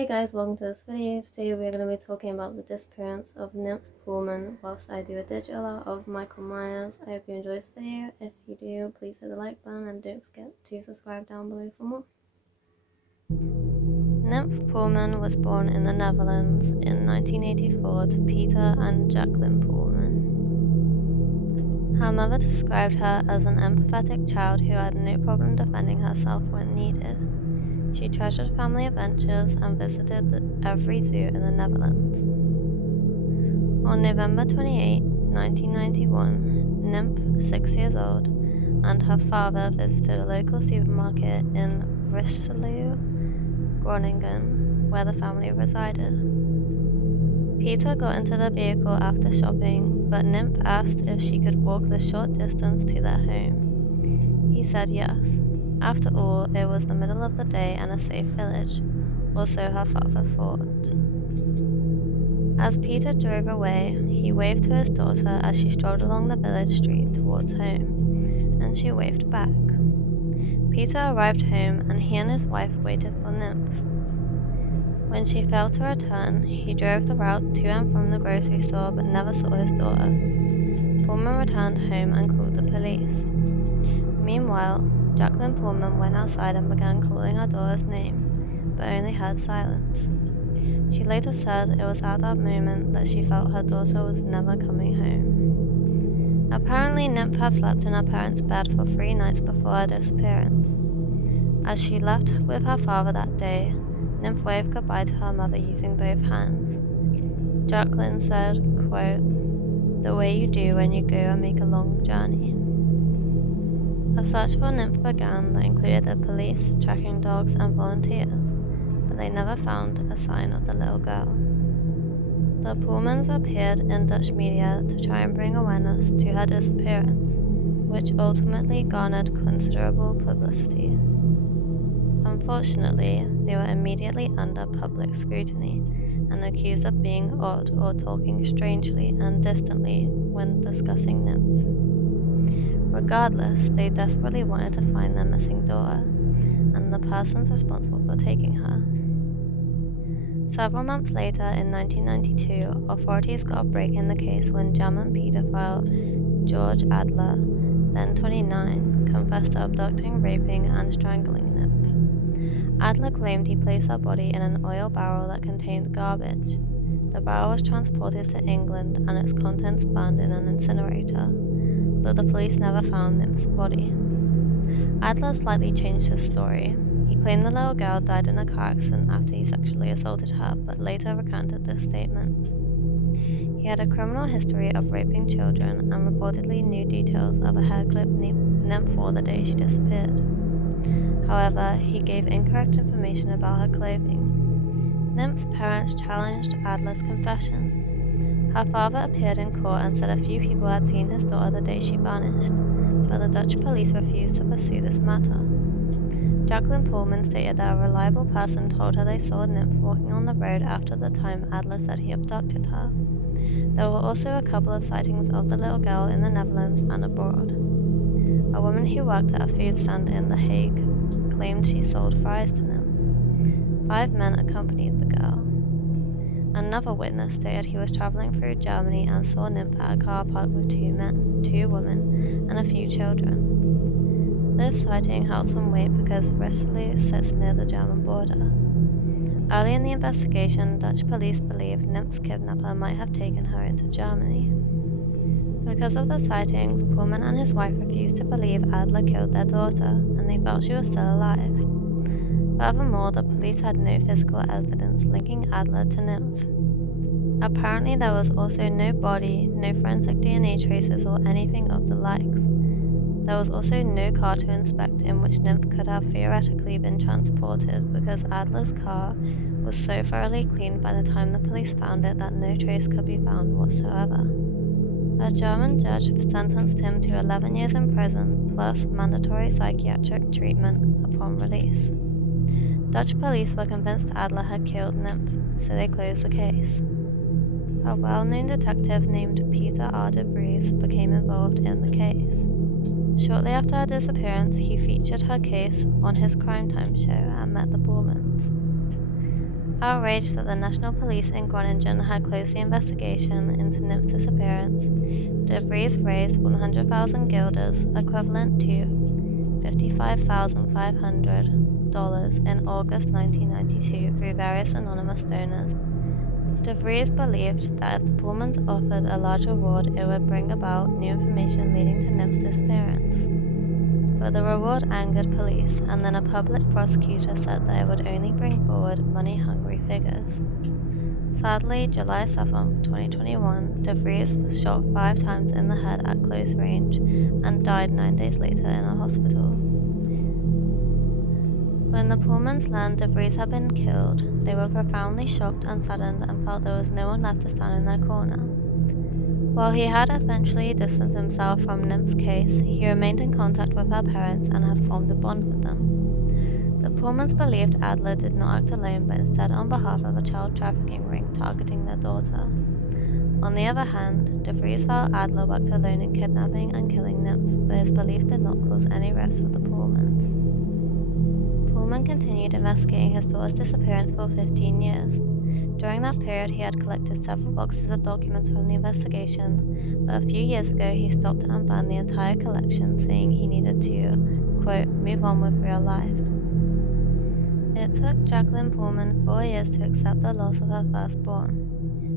Hey guys, welcome to this video. Today we're going to be talking about the disappearance of Nymphe Poolman whilst I do a digital art of Michael Myers. I hope you enjoy this video. If you do, please hit the like button and don't forget to subscribe down below for more. Nymphe Poolman was born in the Netherlands in 1984 to Peter and Jacqueline Poolman. Her mother described her as an empathetic child who had no problem defending herself when needed. She treasured family adventures and visited every zoo in the Netherlands. On November 28, 1991, Nymphe, 6 years old, and her father visited a local supermarket in Richelieu, Groningen, where the family resided. Peter got into the vehicle after shopping, but Nymphe asked if she could walk the short distance to their home. He said yes. After all, it was the middle of the day and a safe village, or so her father thought. As Peter drove away, he waved to his daughter as she strolled along the village street towards home, and she waved back. Peter arrived home, and he and his wife waited for Nymphe. When she failed to return, he drove the route to and from the grocery store but never saw his daughter. Poolman returned home and called the police. Meanwhile, Jacqueline Poolman went outside and began calling her daughter's name, but only heard silence. She later said it was at that moment that she felt her daughter was never coming home. Apparently, Nymphe had slept in her parents' bed for 3 nights before her disappearance. As she left with her father that day, Nymphe waved goodbye to her mother using both hands. Jacqueline said, quote, "The way you do when you go and make a long journey." A search for Nymphe began that included the police, tracking dogs, and volunteers, but they never found a sign of the little girl. The Poolmans appeared in Dutch media to try and bring awareness to her disappearance, which ultimately garnered considerable publicity. Unfortunately, they were immediately under public scrutiny and accused of being odd or talking strangely and distantly when discussing Nymphe. Regardless, they desperately wanted to find their missing daughter and the persons responsible for taking her. Several months later, in 1992, authorities got a break in the case when German paedophile George Adler, then 29, confessed to abducting, raping, and strangling Nymphe. Adler claimed he placed her body in an oil barrel that contained garbage. The barrel was transported to England and its contents burned in an incinerator, but the police never found Nymphe's body. Adler slightly changed his story. He claimed the little girl died in a car accident after he sexually assaulted her, but later recanted this statement. He had a criminal history of raping children and reportedly knew details of a hair-clipped Nymphe for the day she disappeared. However, he gave incorrect information about her clothing. Nymphe's parents challenged Adler's confession. Her father appeared in court and said a few people had seen his daughter the day she vanished, but the Dutch police refused to pursue this matter. Jacqueline Poolman stated that a reliable person told her they saw Nymphe walking on the road after the time Adler said he abducted her. There were also a couple of sightings of the little girl in the Netherlands and abroad. A woman who worked at a food stand in The Hague claimed she sold fries to Nymphe. 5 men accompanied the girl. Another witness stated he was traveling through Germany and saw Nymphe at a car park with 2 men, 2 women, and a few children. This sighting held some weight because Richelieu sits near the German border. Early in the investigation, Dutch police believed Nymphe's kidnapper might have taken her into Germany. Because of the sightings, Poolman and his wife refused to believe Adler killed their daughter, and they felt she was still alive. Furthermore, the police had no physical evidence linking Adler to Nymphe. Apparently, there was also no body, no forensic DNA traces, or anything of the likes. There was also no car to inspect in which Nymphe could have theoretically been transported because Adler's car was so thoroughly cleaned by the time the police found it that no trace could be found whatsoever. A German judge sentenced him to 11 years in prison plus mandatory psychiatric treatment upon release. Dutch police were convinced Adler had killed Nymphe, so they closed the case. A well-known detective named Peter R. de Vries became involved in the case. Shortly after her disappearance, he featured her case on his Crime Time show and met the Poolmans. Outraged that the National Police in Groningen had closed the investigation into Nymphe's disappearance, De Vries raised 100,000 guilders, equivalent to $55,500 in August 1992 through various anonymous donors. De Vries believed that if the Poolmans offered a large reward, it would bring about new information leading to Nymphe's disappearance. But the reward angered police, and then a public prosecutor said that it would only bring forward money-hungry figures. Sadly, July 7, 2021, De Vries was shot 5 times in the head at close range and died 9 days later in a hospital. When the Pullmans learned De Vries had been killed, they were profoundly shocked and saddened and felt there was no one left to stand in their corner. While he had eventually distanced himself from Nymphe's case, he remained in contact with her parents and had formed a bond with them. The Pullmans believed Adler did not act alone, but instead on behalf of a child trafficking ring targeting their daughter. On the other hand, De Vries felt Adler worked alone in kidnapping and killing Nymphe, but his belief did not cause any rifts with the Pullmans. Poolman continued investigating his daughter's disappearance for 15 years. During that period, he had collected several boxes of documents from the investigation, but a few years ago he stopped and banned the entire collection, saying he needed to, quote, move on with real life. It took Jacqueline Poolman 4 years to accept the loss of her firstborn.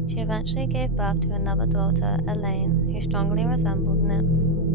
She eventually gave birth to another daughter, Elaine, who strongly resembled Nymphe.